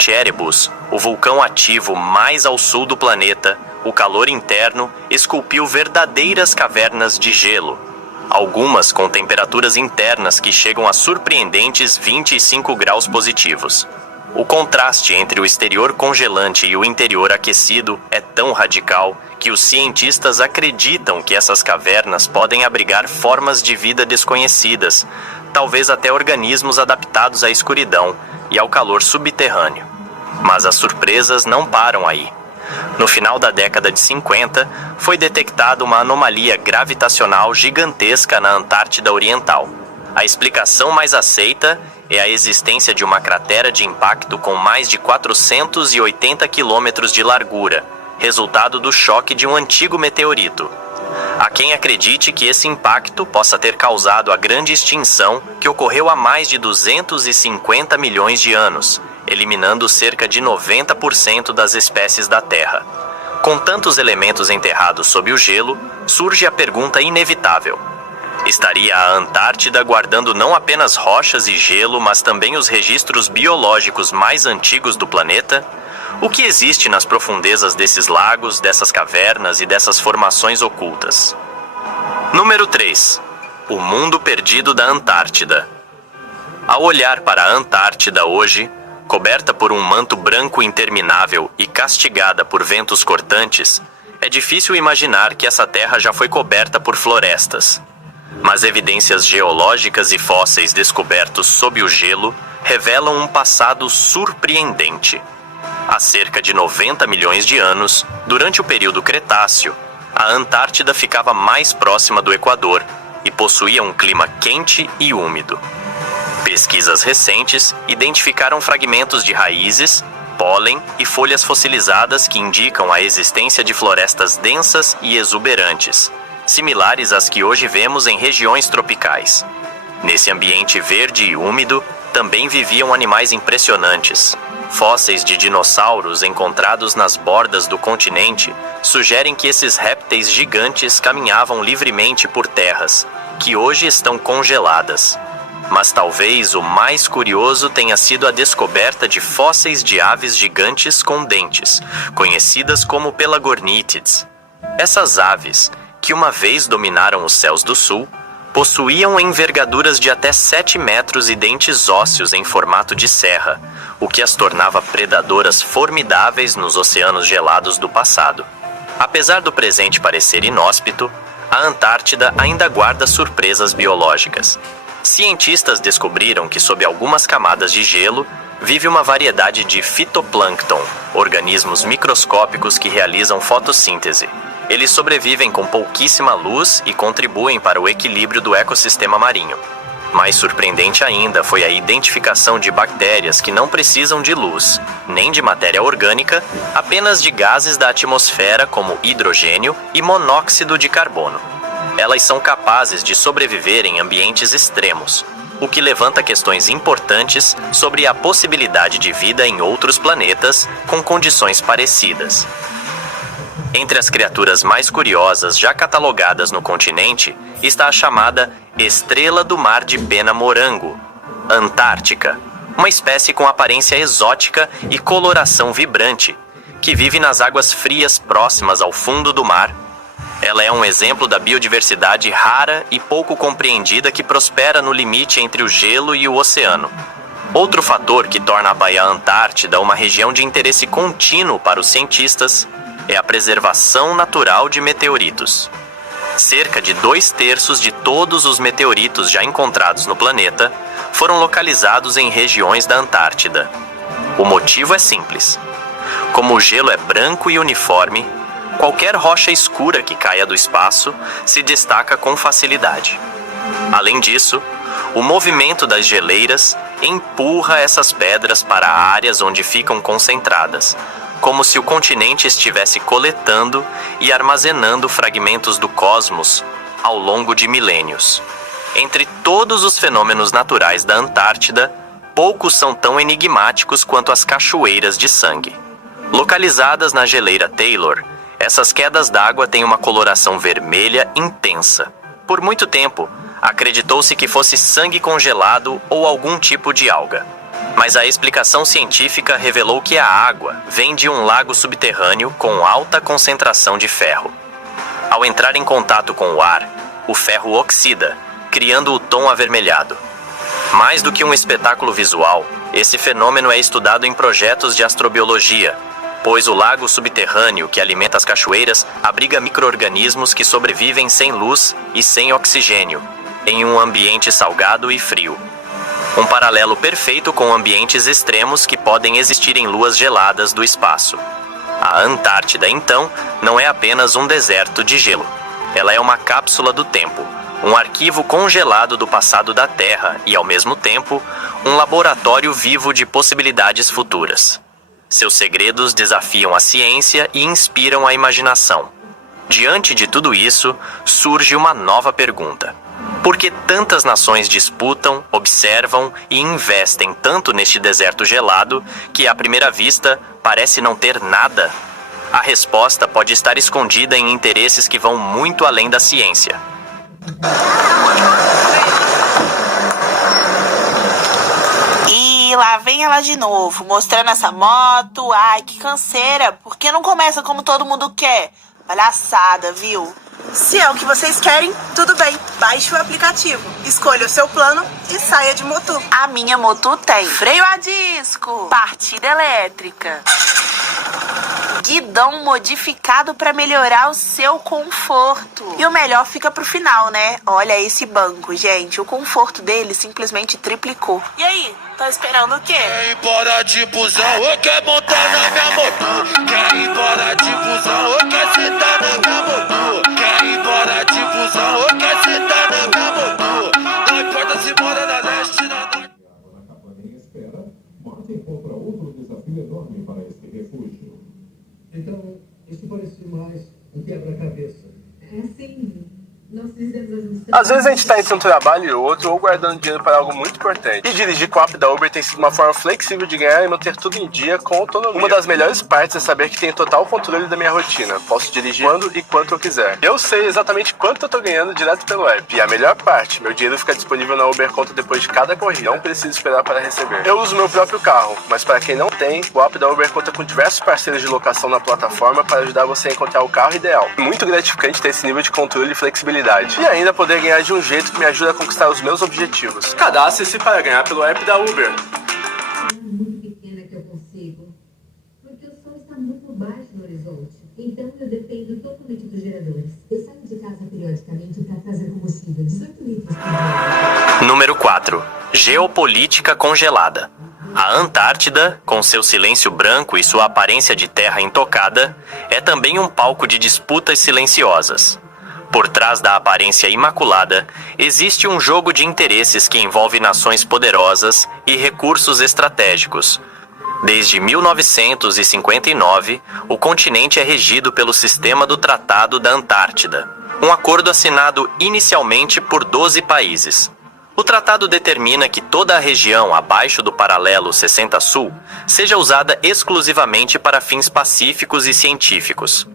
Monte Erebus, o vulcão ativo mais ao sul do planeta, o calor interno esculpiu verdadeiras cavernas de gelo, algumas com temperaturas internas que chegam a surpreendentes 25 graus positivos. O contraste entre o exterior congelante e o interior aquecido é tão radical que os cientistas acreditam que essas cavernas podem abrigar formas de vida desconhecidas, talvez até organismos adaptados à escuridão e ao calor subterrâneo. Mas as surpresas não param aí. No final da década de 50, foi detectada uma anomalia gravitacional gigantesca na Antártida Oriental. A explicação mais aceita é a existência de uma cratera de impacto com mais de 480 quilômetros de largura, resultado do choque de um antigo meteorito. Há quem acredite que esse impacto possa ter causado a grande extinção que ocorreu há mais de 250 milhões de anos, eliminando cerca de 90% das espécies da Terra. Com tantos elementos enterrados sob o gelo, surge a pergunta inevitável: estaria a Antártida guardando não apenas rochas e gelo, mas também os registros biológicos mais antigos do planeta? O que existe nas profundezas desses lagos, dessas cavernas e dessas formações ocultas? Número 3. O mundo perdido da Antártida. Ao olhar para a Antártida hoje, coberta por um manto branco interminável e castigada por ventos cortantes, é difícil imaginar que essa terra já foi coberta por florestas. Mas evidências geológicas e fósseis descobertos sob o gelo revelam um passado surpreendente. Há cerca de 90 milhões de anos, durante o período Cretáceo, a Antártida ficava mais próxima do Equador e possuía um clima quente e úmido. Pesquisas recentes identificaram fragmentos de raízes, pólen e folhas fossilizadas que indicam a existência de florestas densas e exuberantes, similares às que hoje vemos em regiões tropicais. Nesse ambiente verde e úmido, também viviam animais impressionantes. Fósseis de dinossauros encontrados nas bordas do continente sugerem que esses répteis gigantes caminhavam livremente por terras, que hoje estão congeladas. Mas talvez o mais curioso tenha sido a descoberta de fósseis de aves gigantes com dentes, conhecidas como pelagornítides. Essas aves, que uma vez dominaram os céus do sul, possuíam envergaduras de até 7 metros e dentes ósseos em formato de serra, o que as tornava predadoras formidáveis nos oceanos gelados do passado. Apesar do presente parecer inóspito, a Antártida ainda guarda surpresas biológicas. Cientistas descobriram que sob algumas camadas de gelo vive uma variedade de fitoplâncton, organismos microscópicos que realizam fotossíntese. Eles sobrevivem com pouquíssima luz e contribuem para o equilíbrio do ecossistema marinho. Mais surpreendente ainda foi a identificação de bactérias que não precisam de luz, nem de matéria orgânica, apenas de gases da atmosfera como hidrogênio e monóxido de carbono. Elas são capazes de sobreviver em ambientes extremos, o que levanta questões importantes sobre a possibilidade de vida em outros planetas com condições parecidas. Entre as criaturas mais curiosas já catalogadas no continente está a chamada estrela do mar de pena morango, Antártica, uma espécie com aparência exótica e coloração vibrante, que vive nas águas frias próximas ao fundo do mar. Ela é um exemplo da biodiversidade rara e pouco compreendida que prospera no limite entre o gelo e o oceano. Outro fator que torna a Baía Antártida uma região de interesse contínuo para os cientistas é a preservação natural de meteoritos. Cerca de 2/3 de todos os meteoritos já encontrados no planeta foram localizados em regiões da Antártida. O motivo é simples. Como o gelo é branco e uniforme, qualquer rocha escura que caia do espaço se destaca com facilidade. Além disso, o movimento das geleiras empurra essas pedras para áreas onde ficam concentradas, como se o continente estivesse coletando e armazenando fragmentos do cosmos ao longo de milênios. Entre todos os fenômenos naturais da Antártida, poucos são tão enigmáticos quanto as cachoeiras de sangue. Localizadas na geleira Taylor, essas quedas d'água têm uma coloração vermelha intensa. Por muito tempo, acreditou-se que fosse sangue congelado ou algum tipo de alga. Mas a explicação científica revelou que a água vem de um lago subterrâneo com alta concentração de ferro. Ao entrar em contato com o ar, o ferro oxida, criando o tom avermelhado. Mais do que um espetáculo visual, esse fenômeno é estudado em projetos de astrobiologia, pois o lago subterrâneo que alimenta as cachoeiras abriga micro-organismos que sobrevivem sem luz e sem oxigênio, em um ambiente salgado e frio. Um paralelo perfeito com ambientes extremos que podem existir em luas geladas do espaço. A Antártida, então, não é apenas um deserto de gelo. Ela é uma cápsula do tempo, um arquivo congelado do passado da Terra e, ao mesmo tempo, um laboratório vivo de possibilidades futuras. Seus segredos desafiam a ciência e inspiram a imaginação. Diante de tudo isso, surge uma nova pergunta. Por que tantas nações disputam, observam e investem tanto neste deserto gelado que, à primeira vista, parece não ter nada? A resposta pode estar escondida em interesses que vão muito além da ciência. E lá vem ela de novo, mostrando essa moto. Ai, que canseira. Por que não começa como todo mundo quer? Palhaçada, viu? Se é o que vocês querem, tudo bem. Baixe o aplicativo, escolha o seu plano e saia de Motu. A minha Motu tem freio a disco, partida elétrica, guidão modificado para melhorar o seu conforto. E o melhor fica pro final, né? Olha esse banco, gente. O conforto dele simplesmente triplicou. E aí, tá esperando o quê? Quer ir embora de busão ou quer montar na minha moto? Quer ir embora de busão ou quer sentar na minha moto? Quer ir embora de busão ou quer sentar na minha moto? Não importa se mora na leste, na norte. Na cabana em espera, Martin encontra outro desafio enorme para este refúgio. Então, isso parece mais um quebra-cabeça. É sim. Nós fizemos as missões. Às vezes a gente está entre um trabalho e outro ou guardando dinheiro para algo muito importante. E dirigir com a app da Uber tem sido uma forma flexível de ganhar e manter tudo em dia com autonomia. Uma das melhores partes é saber que tenho total controle da minha rotina. Posso dirigir quando e quanto eu quiser. Eu sei exatamente quanto eu tô ganhando direto pelo app. E a melhor parte, meu dinheiro fica disponível na Uber Conta depois de cada corrida. Não preciso esperar para receber. Eu uso meu próprio carro, mas para quem não tem, o app da Uber conta com diversos parceiros de locação na plataforma para ajudar você a encontrar o carro ideal. É muito gratificante ter esse nível de controle e flexibilidade. E ainda poder ganhar de um jeito que me ajuda a conquistar os meus objetivos. Cadastre-se para ganhar pelo app da Uber. Muito pequena que eu consigo. Porque o sol está muito baixo no horizonte. Então eu dependo totalmente dos geradores. Eu saio de casa periodicamente para trazer combustível, 18 litros por dia. Número 4. Geopolítica congelada. A Antártida, com seu silêncio branco e sua aparência de terra intocada, é também um palco de disputas silenciosas. Por trás da aparência imaculada, existe um jogo de interesses que envolve nações poderosas e recursos estratégicos. Desde 1959, o continente é regido pelo sistema do Tratado da Antártida, um acordo assinado inicialmente por 12 países. O tratado determina que toda a região abaixo do paralelo 60 Sul seja usada exclusivamente para fins pacíficos e científicos.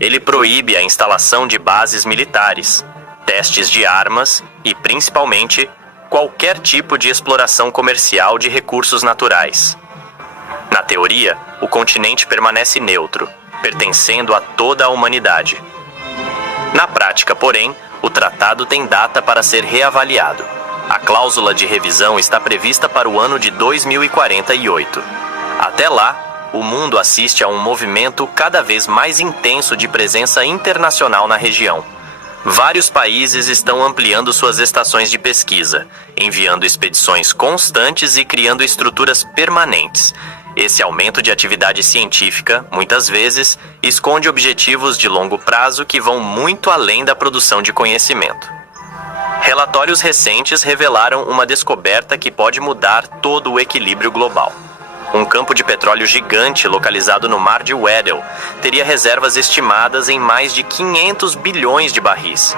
Ele proíbe a instalação de bases militares, testes de armas e, principalmente, qualquer tipo de exploração comercial de recursos naturais. Na teoria, o continente permanece neutro, pertencendo a toda a humanidade. Na prática, porém, o tratado tem data para ser reavaliado. A cláusula de revisão está prevista para o ano de 2048. Até lá, o mundo assiste a um movimento cada vez mais intenso de presença internacional na região. Vários países estão ampliando suas estações de pesquisa, enviando expedições constantes e criando estruturas permanentes. Esse aumento de atividade científica, muitas vezes, esconde objetivos de longo prazo que vão muito além da produção de conhecimento. Relatórios recentes revelaram uma descoberta que pode mudar todo o equilíbrio global. Um campo de petróleo gigante localizado no Mar de Weddell teria reservas estimadas em mais de 500 bilhões de barris.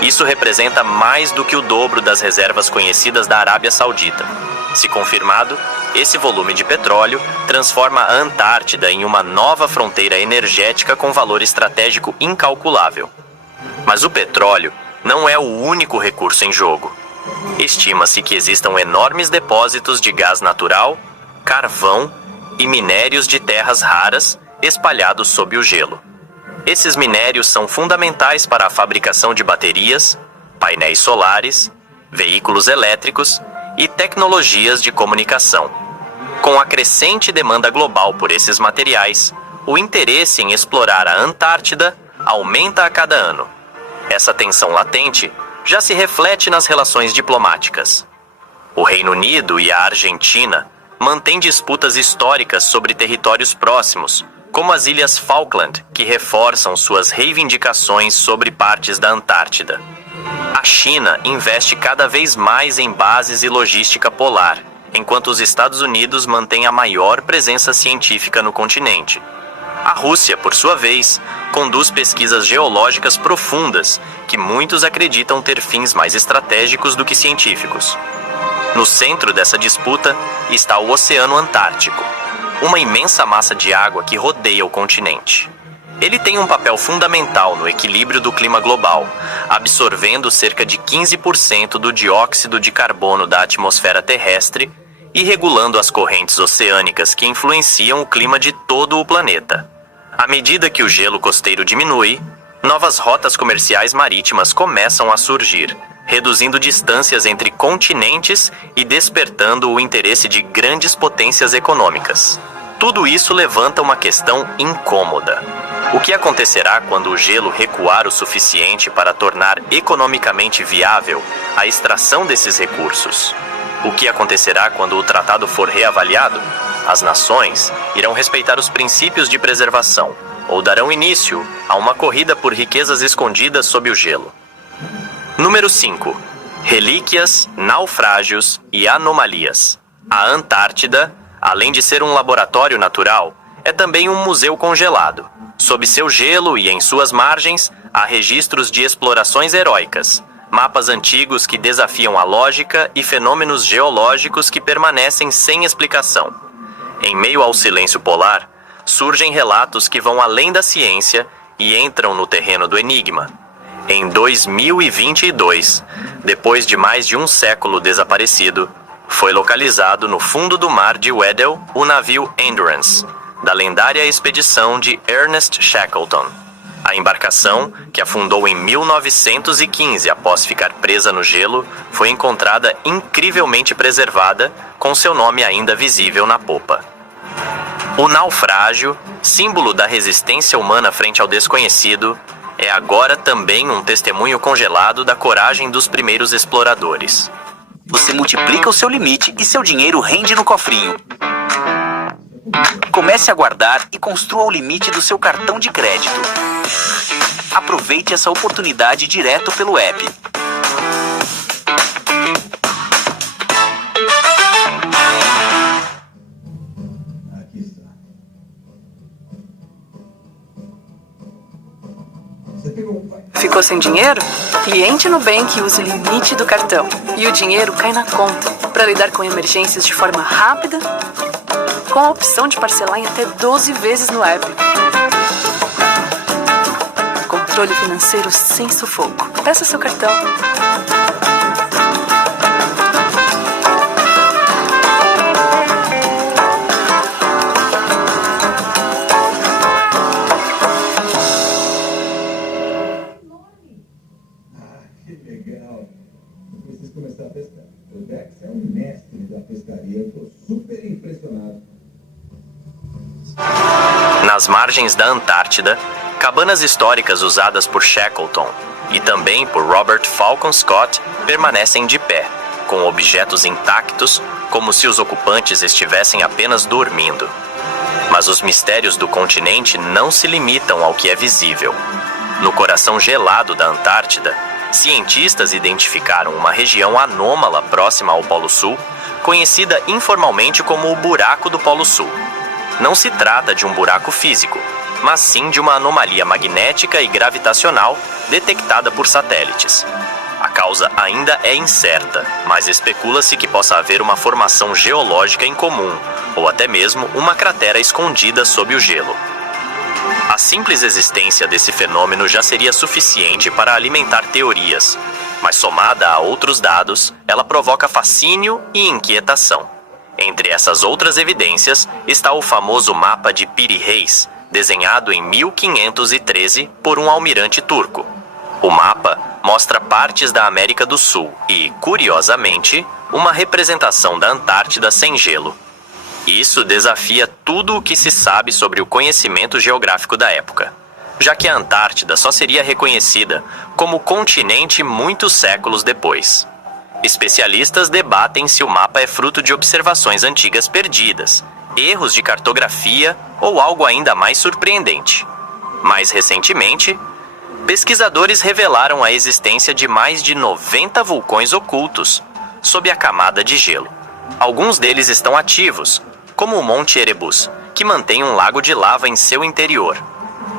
Isso representa mais do que o dobro das reservas conhecidas da Arábia Saudita. Se confirmado, esse volume de petróleo transforma a Antártida em uma nova fronteira energética com valor estratégico incalculável. Mas o petróleo não é o único recurso em jogo. Estima-se que existam enormes depósitos de gás natural, carvão e minérios de terras raras espalhados sob o gelo. Esses minérios são fundamentais para a fabricação de baterias, painéis solares, veículos elétricos e tecnologias de comunicação. Com a crescente demanda global por esses materiais, o interesse em explorar a Antártida aumenta a cada ano. Essa tensão latente já se reflete nas relações diplomáticas. O Reino Unido e a Argentina mantêm disputas históricas sobre territórios próximos, como as Ilhas Falkland, que reforçam suas reivindicações sobre partes da Antártida. A China investe cada vez mais em bases e logística polar, enquanto os Estados Unidos mantêm a maior presença científica no continente. A Rússia, por sua vez, conduz pesquisas geológicas profundas que muitos acreditam ter fins mais estratégicos do que científicos. No centro dessa disputa está o Oceano Antártico, uma imensa massa de água que rodeia o continente. Ele tem um papel fundamental no equilíbrio do clima global, absorvendo cerca de 15% do dióxido de carbono da atmosfera terrestre e regulando as correntes oceânicas que influenciam o clima de todo o planeta. À medida que o gelo costeiro diminui, novas rotas comerciais marítimas começam a surgir, reduzindo distâncias entre continentes e despertando o interesse de grandes potências econômicas. Tudo isso levanta uma questão incômoda. O que acontecerá quando o gelo recuar o suficiente para tornar economicamente viável a extração desses recursos? O que acontecerá quando o tratado for reavaliado? As nações irão respeitar os princípios de preservação ou darão início a uma corrida por riquezas escondidas sob o gelo. Número 5. Relíquias, naufrágios e anomalias. A Antártida, além de ser um laboratório natural, é também um museu congelado. Sob seu gelo e em suas margens, há registros de explorações heróicas, mapas antigos que desafiam a lógica e fenômenos geológicos que permanecem sem explicação. Em meio ao silêncio polar, surgem relatos que vão além da ciência e entram no terreno do enigma. Em 2022, depois de mais de um século desaparecido, foi localizado no fundo do mar de Weddell o navio Endurance, da lendária expedição de Ernest Shackleton. A embarcação, que afundou em 1915 após ficar presa no gelo, foi encontrada incrivelmente preservada, com seu nome ainda visível na popa. O naufrágio, símbolo da resistência humana frente ao desconhecido, é agora também um testemunho congelado da coragem dos primeiros exploradores. Você multiplica o seu limite e seu dinheiro rende no cofrinho. Comece a guardar e construa o limite do seu cartão de crédito. Aproveite essa oportunidade direto pelo app. Aqui está. Você pegou um pai. Ficou sem dinheiro? Cliente Nubank usa o limite do cartão e o dinheiro cai na conta para lidar com emergências de forma rápida, com a opção de parcelar em até 12 vezes no app. Controle financeiro sem sufoco. Peça seu cartão. Que legal. Eu preciso começar a pescar. O Dex é um mestre da pescaria. Eu tô super impressionado. Nas margens da Antártida, cabanas históricas usadas por Shackleton e também por Robert Falcon Scott permanecem de pé, com objetos intactos, como se os ocupantes estivessem apenas dormindo. Mas os mistérios do continente não se limitam ao que é visível. No coração gelado da Antártida, cientistas identificaram uma região anômala próxima ao Polo Sul, conhecida informalmente como o Buraco do Polo Sul. Não se trata de um buraco físico, mas sim de uma anomalia magnética e gravitacional detectada por satélites. A causa ainda é incerta, mas especula-se que possa haver uma formação geológica em comum, ou até mesmo uma cratera escondida sob o gelo. A simples existência desse fenômeno já seria suficiente para alimentar teorias, mas somada a outros dados, ela provoca fascínio e inquietação. Entre essas outras evidências está o famoso mapa de Piri Reis, desenhado em 1513 por um almirante turco. O mapa mostra partes da América do Sul e, curiosamente, uma representação da Antártida sem gelo. Isso desafia tudo o que se sabe sobre o conhecimento geográfico da época, já que a Antártida só seria reconhecida como continente muitos séculos depois. Especialistas debatem se o mapa é fruto de observações antigas perdidas, erros de cartografia ou algo ainda mais surpreendente. Mais recentemente, pesquisadores revelaram a existência de mais de 90 vulcões ocultos sob a camada de gelo. Alguns deles estão ativos, como o Monte Erebus, que mantém um lago de lava em seu interior.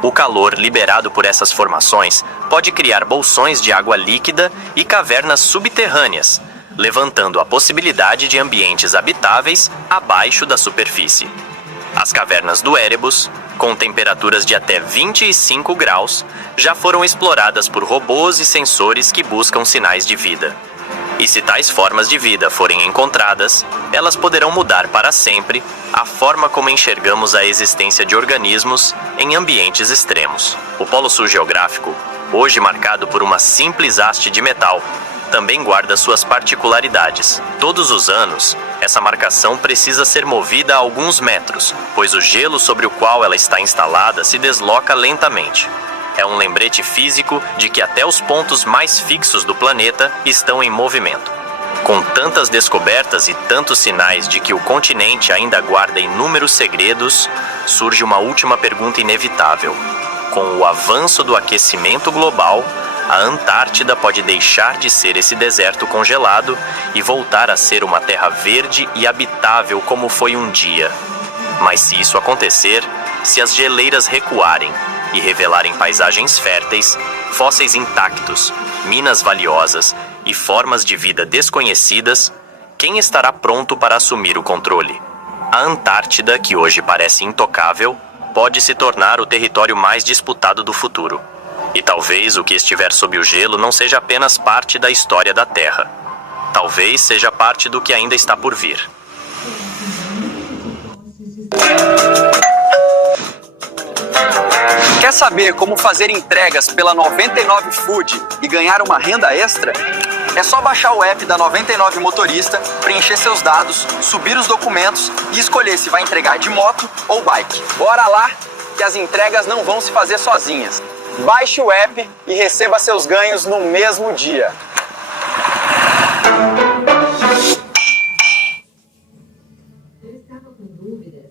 O calor liberado por essas formações pode criar bolsões de água líquida e cavernas subterrâneas, levantando a possibilidade de ambientes habitáveis abaixo da superfície. As cavernas do Erebus, com temperaturas de até 25 graus, já foram exploradas por robôs e sensores que buscam sinais de vida. E se tais formas de vida forem encontradas, elas poderão mudar para sempre a forma como enxergamos a existência de organismos em ambientes extremos. O Polo Sul geográfico, hoje marcado por uma simples haste de metal, também guarda suas particularidades. Todos os anos, essa marcação precisa ser movida a alguns metros, pois o gelo sobre o qual ela está instalada se desloca lentamente. É um lembrete físico de que até os pontos mais fixos do planeta estão em movimento. Com tantas descobertas e tantos sinais de que o continente ainda guarda inúmeros segredos, surge uma última pergunta inevitável. Com o avanço do aquecimento global, a Antártida pode deixar de ser esse deserto congelado e voltar a ser uma terra verde e habitável como foi um dia. Mas se isso acontecer, se as geleiras recuarem e revelarem paisagens férteis, fósseis intactos, minas valiosas e formas de vida desconhecidas, quem estará pronto para assumir o controle? A Antártida, que hoje parece intocável, pode se tornar o território mais disputado do futuro. E talvez o que estiver sob o gelo não seja apenas parte da história da Terra. Talvez seja parte do que ainda está por vir. Quer saber como fazer entregas pela 99 Food e ganhar uma renda extra? É só baixar o app da 99 Motorista, preencher seus dados, subir os documentos e escolher se vai entregar de moto ou bike. Bora lá, que as entregas não vão se fazer sozinhas. Baixe o app e receba seus ganhos no mesmo dia. Eu estava com dúvidas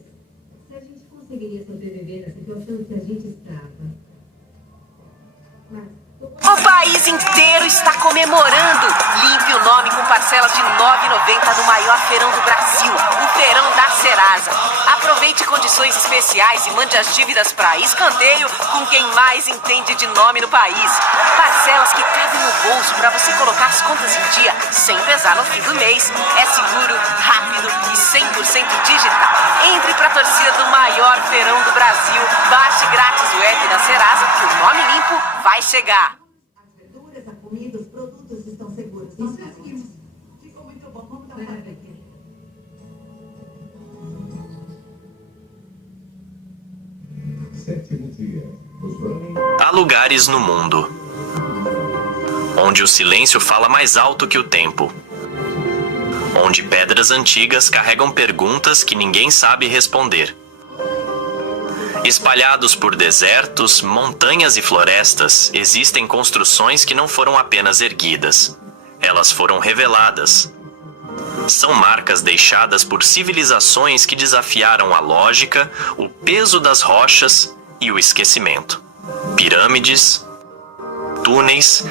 se a gente conseguiria sobreviver na situação que a gente estava. O país inteiro está comemorando. Limpe o nome com parcelas de R$ 9,90 no maior feirão do Brasil, o Feirão da Serasa. Aproveite condições especiais e mande as dívidas para escanteio com quem mais entende de nome no país. Parcelas que cabem no bolso para você colocar as contas em dia sem pesar no fim do mês. É seguro, rápido e 100% digital. Entre para a torcida do maior feirão do Brasil. Baixe grátis o app da Serasa que o nome limpo vai chegar. As verduras, a comida, os produtos estão seguros. Nós conseguimos. Ficou muito bom. Vamos dar uma olhada aqui. Sétimo dia. Os running... Há lugares no mundo onde o silêncio fala mais alto que o tempo, onde pedras antigas carregam perguntas que ninguém sabe responder. Espalhados por desertos, montanhas e florestas, existem construções que não foram apenas erguidas. Elas foram reveladas. São marcas deixadas por civilizações que desafiaram a lógica, o peso das rochas e o esquecimento. Pirâmides, túneis,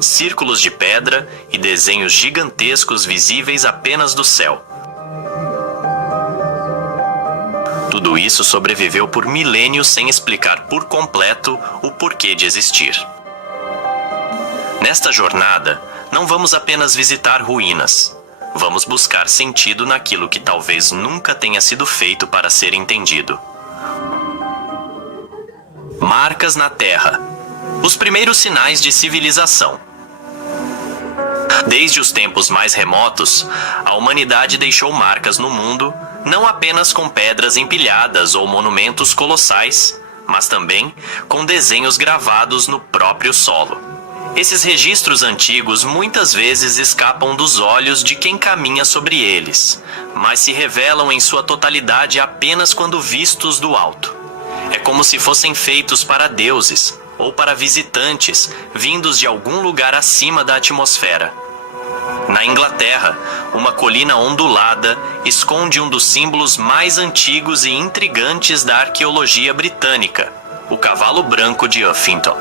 círculos de pedra e desenhos gigantescos visíveis apenas do céu. Tudo isso sobreviveu por milênios sem explicar por completo o porquê de existir. Nesta jornada, não vamos apenas visitar ruínas. Vamos buscar sentido naquilo que talvez nunca tenha sido feito para ser entendido. Marcas na Terra. Os primeiros sinais de civilização. Desde os tempos mais remotos, a humanidade deixou marcas no mundo, não apenas com pedras empilhadas ou monumentos colossais, mas também com desenhos gravados no próprio solo. Esses registros antigos muitas vezes escapam dos olhos de quem caminha sobre eles, mas se revelam em sua totalidade apenas quando vistos do alto. É como se fossem feitos para deuses ou para visitantes vindos de algum lugar acima da atmosfera. Na Inglaterra, uma colina ondulada esconde um dos símbolos mais antigos e intrigantes da arqueologia britânica, o cavalo branco de Uffington.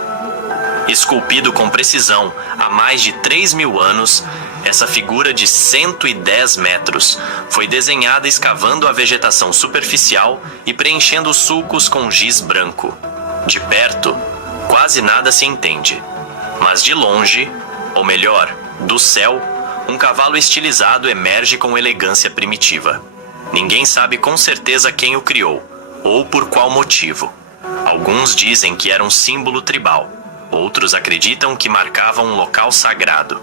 Esculpido com precisão há mais de 3.000 anos, essa figura de 110 metros foi desenhada escavando a vegetação superficial e preenchendo os sulcos com giz branco. De perto, quase nada se entende, mas de longe, ou melhor, do céu, um cavalo estilizado emerge com elegância primitiva. Ninguém sabe com certeza quem o criou, ou por qual motivo. Alguns dizem que era um símbolo tribal. Outros acreditam que marcava um local sagrado.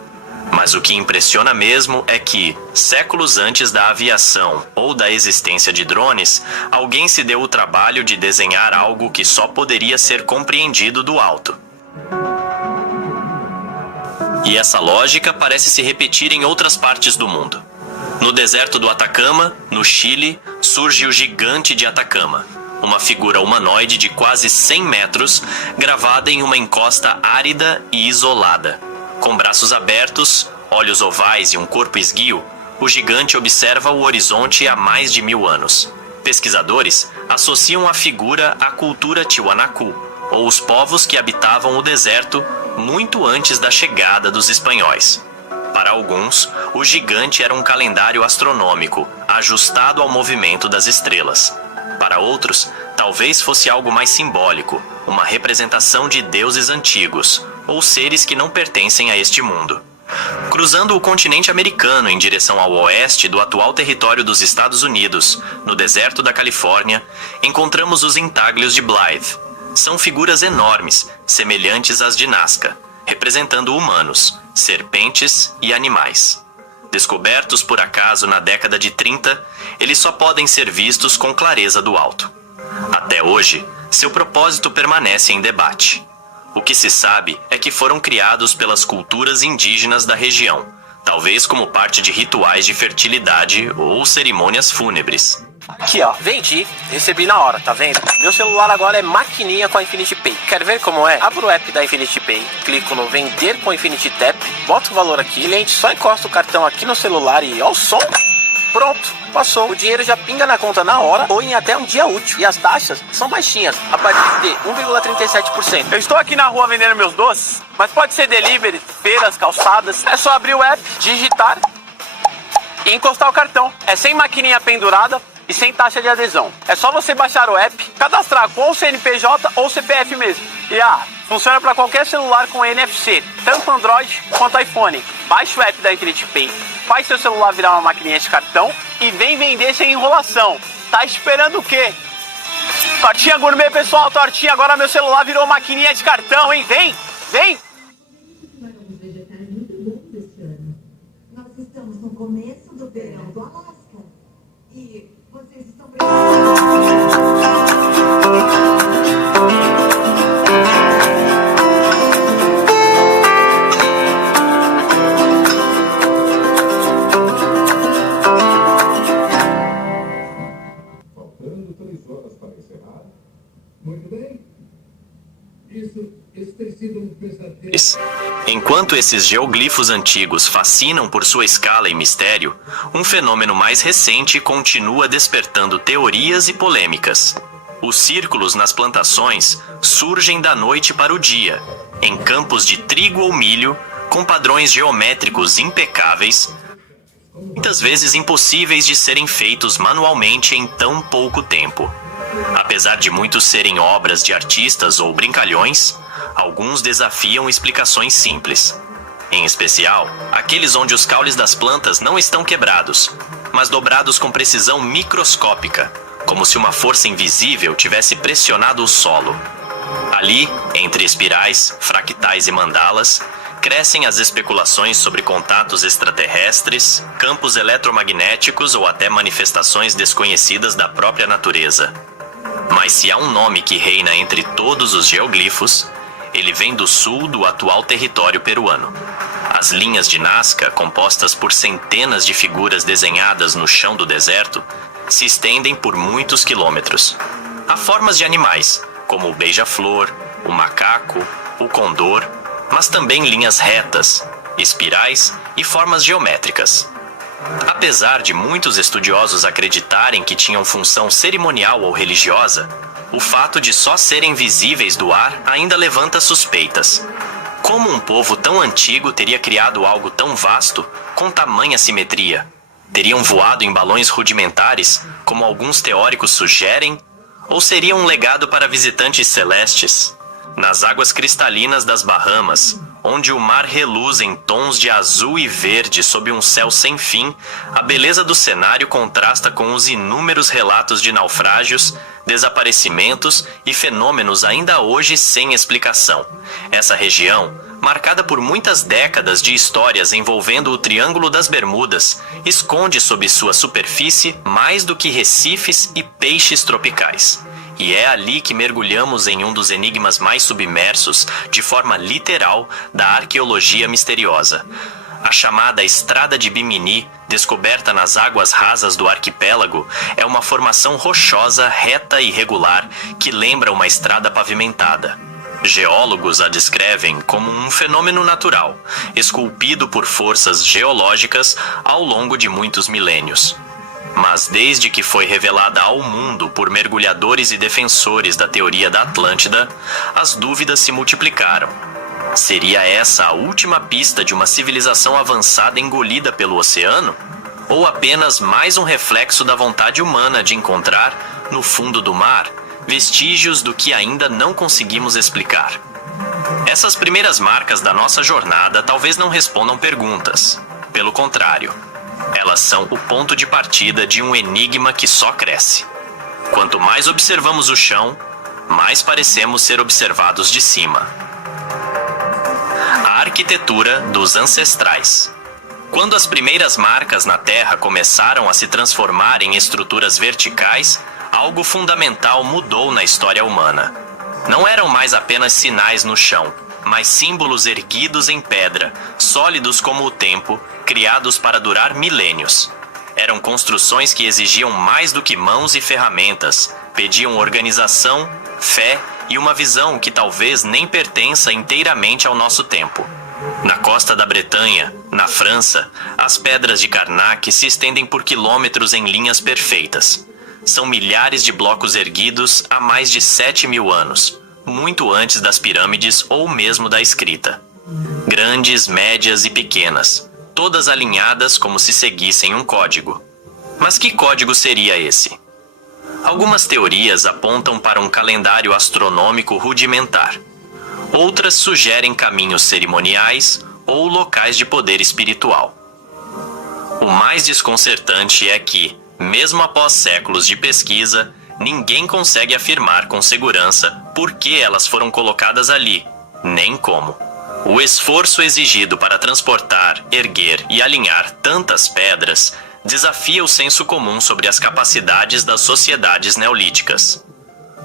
Mas o que impressiona mesmo é que, séculos antes da aviação ou da existência de drones, alguém se deu o trabalho de desenhar algo que só poderia ser compreendido do alto. E essa lógica parece se repetir em outras partes do mundo. No deserto do Atacama, no Chile, surge o gigante de Atacama, uma figura humanoide de quase 100 metros, gravada em uma encosta árida e isolada. Com braços abertos, olhos ovais e um corpo esguio, o gigante observa o horizonte há mais de 1000 anos. Pesquisadores associam a figura à cultura Tiwanaku, ou os povos que habitavam o deserto muito antes da chegada dos espanhóis. Para alguns, o gigante era um calendário astronômico, ajustado ao movimento das estrelas. Para outros, talvez fosse algo mais simbólico, uma representação de deuses antigos, ou seres que não pertencem a este mundo. Cruzando o continente americano em direção ao oeste do atual território dos Estados Unidos, no deserto da Califórnia, encontramos os intáglios de Blythe. São figuras enormes, semelhantes às de Nazca, representando humanos, serpentes e animais. Descobertos por acaso na década de 30, eles só podem ser vistos com clareza do alto. Até hoje, seu propósito permanece em debate. O que se sabe é que foram criados pelas culturas indígenas da região, talvez como parte de rituais de fertilidade ou cerimônias fúnebres. Aqui ó, vendi, recebi na hora, tá vendo? Meu celular agora é maquininha com a Infinity Pay. Quer ver como é? Abro o app da Infinity Pay, clico no vender com Infinity Tap, boto o valor aqui, cliente só encosta o cartão aqui no celular e ó o som. Pronto, passou. O dinheiro já pinga na conta na hora ou em até um dia útil. E as taxas são baixinhas, a partir de 1,37%. Eu estou aqui na rua vendendo meus doces, mas pode ser delivery, feiras, calçadas. É só abrir o app, digitar e encostar o cartão. É sem maquininha pendurada e sem taxa de adesão. É só você baixar o app, cadastrar com o CNPJ ou CPF mesmo. E funciona para qualquer celular com NFC, tanto Android quanto iPhone. Baixe o app da Infinity Pay, faz seu celular virar uma maquininha de cartão e vem vender sem enrolação. Tá esperando o quê? Tortinha gourmet, pessoal, tortinha. Agora meu celular virou maquininha de cartão, hein? Vem, vem! Nós estamos no começo do verão do Alasca e vocês estão Faltando 3 horas para encerrar. Muito bem. Isso tem sido um pesadelo. Enquanto esses geoglifos antigos fascinam por sua escala e mistério, um fenômeno mais recente continua despertando teorias e polêmicas. Os círculos nas plantações surgem da noite para o dia, em campos de trigo ou milho, com padrões geométricos impecáveis, muitas vezes impossíveis de serem feitos manualmente em tão pouco tempo. Apesar de muitos serem obras de artistas ou brincalhões, alguns desafiam explicações simples. Em especial, aqueles onde os caules das plantas não estão quebrados, mas dobrados com precisão microscópica, como se uma força invisível tivesse pressionado o solo. Ali, entre espirais, fractais e mandalas, crescem as especulações sobre contatos extraterrestres, campos eletromagnéticos ou até manifestações desconhecidas da própria natureza. Mas se há um nome que reina entre todos os geoglifos, ele vem do sul do atual território peruano. As linhas de Nazca, compostas por centenas de figuras desenhadas no chão do deserto, se estendem por muitos quilômetros. Há formas de animais, como o beija-flor, o macaco, o condor, mas também linhas retas, espirais e formas geométricas. Apesar de muitos estudiosos acreditarem que tinham função cerimonial ou religiosa, o fato de só serem visíveis do ar ainda levanta suspeitas. Como um povo tão antigo teria criado algo tão vasto, com tamanha simetria? Teriam voado em balões rudimentares, como alguns teóricos sugerem? Ou seria um legado para visitantes celestes? Nas águas cristalinas das Bahamas, onde o mar reluz em tons de azul e verde sob um céu sem fim, a beleza do cenário contrasta com os inúmeros relatos de naufrágios, desaparecimentos e fenômenos ainda hoje sem explicação. Essa região, marcada por muitas décadas de histórias envolvendo o Triângulo das Bermudas, esconde sob sua superfície mais do que recifes e peixes tropicais. E é ali que mergulhamos em um dos enigmas mais submersos, de forma literal, da arqueologia misteriosa. A chamada Estrada de Bimini, descoberta nas águas rasas do arquipélago, é uma formação rochosa, reta e regular que lembra uma estrada pavimentada. Geólogos a descrevem como um fenômeno natural, esculpido por forças geológicas ao longo de muitos milênios. Mas desde que foi revelada ao mundo por mergulhadores e defensores da teoria da Atlântida, as dúvidas se multiplicaram. Seria essa a última pista de uma civilização avançada engolida pelo oceano? Ou apenas mais um reflexo da vontade humana de encontrar, no fundo do mar, vestígios do que ainda não conseguimos explicar? Essas primeiras marcas da nossa jornada talvez não respondam perguntas. Pelo contrário, elas são o ponto de partida de um enigma que só cresce. Quanto mais observamos o chão, mais parecemos ser observados de cima. A arquitetura dos ancestrais. Quando as primeiras marcas na Terra começaram a se transformar em estruturas verticais, algo fundamental mudou na história humana. Não eram mais apenas sinais no chão, mas símbolos erguidos em pedra, sólidos como o tempo, criados para durar milênios. Eram construções que exigiam mais do que mãos e ferramentas, pediam organização, fé e uma visão que talvez nem pertença inteiramente ao nosso tempo. Na costa da Bretanha, na França, as pedras de Karnak se estendem por quilômetros em linhas perfeitas. São milhares de blocos erguidos há mais de 7.000 anos, muito antes das pirâmides ou mesmo da escrita. Grandes, médias e pequenas, todas alinhadas como se seguissem um código. Mas que código seria esse? Algumas teorias apontam para um calendário astronômico rudimentar. Outras sugerem caminhos cerimoniais ou locais de poder espiritual. O mais desconcertante é que, mesmo após séculos de pesquisa, ninguém consegue afirmar com segurança por que elas foram colocadas ali, nem como. O esforço exigido para transportar, erguer e alinhar tantas pedras desafia o senso comum sobre as capacidades das sociedades neolíticas.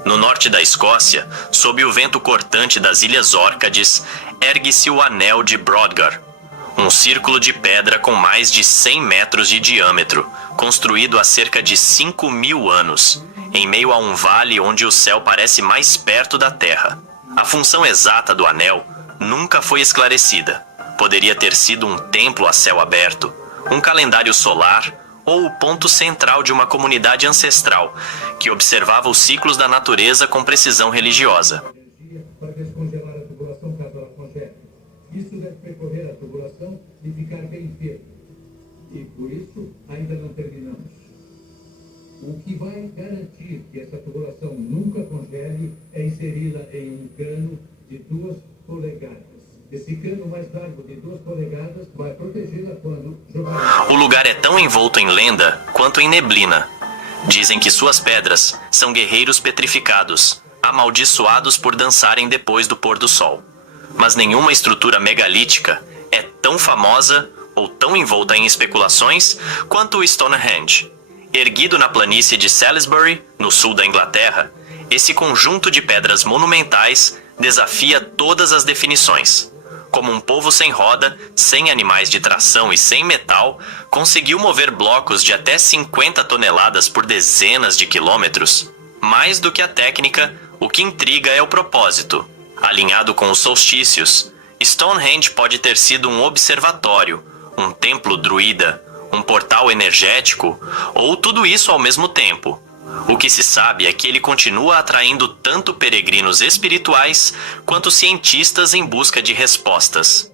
No norte da Escócia, sob o vento cortante das Ilhas Órcades, ergue-se o Anel de Brodgar, um círculo de pedra com mais de 100 metros de diâmetro, construído há cerca de 5.000 anos, em meio a um vale onde o céu parece mais perto da terra. A função exata do anel nunca foi esclarecida. Poderia ter sido um templo a céu aberto, um calendário solar ou o ponto central de uma comunidade ancestral que observava os ciclos da natureza com precisão religiosa. Para descongelar a tubulação caso ela congele. Isso deve percorrer a tubulação e ficar bem firme. E por isso ainda não terminamos. O que vai garantir que essa tubulação nunca congele é inseri-la em um cano de 2 polegadas. Esse cano mais largo de 2 polegadas vai protegê-la quando jogar. O lugar é tão envolto em lenda quanto em neblina. Dizem que suas pedras são guerreiros petrificados, amaldiçoados por dançarem depois do pôr do sol. mas nenhuma estrutura megalítica é tão famosa ou tão envolta em especulações quanto o Stonehenge. Erguido na planície de Salisbury, no sul da Inglaterra, esse conjunto de pedras monumentais desafia todas as definições. Como um povo sem roda, sem animais de tração e sem metal, conseguiu mover blocos de até 50 toneladas por dezenas de quilômetros. Mais do que a técnica, o que intriga é o propósito. Alinhado com os solstícios, Stonehenge pode ter sido um observatório, um templo druida, um portal energético, ou tudo isso ao mesmo tempo. O que se sabe é que ele continua atraindo tanto peregrinos espirituais quanto cientistas em busca de respostas.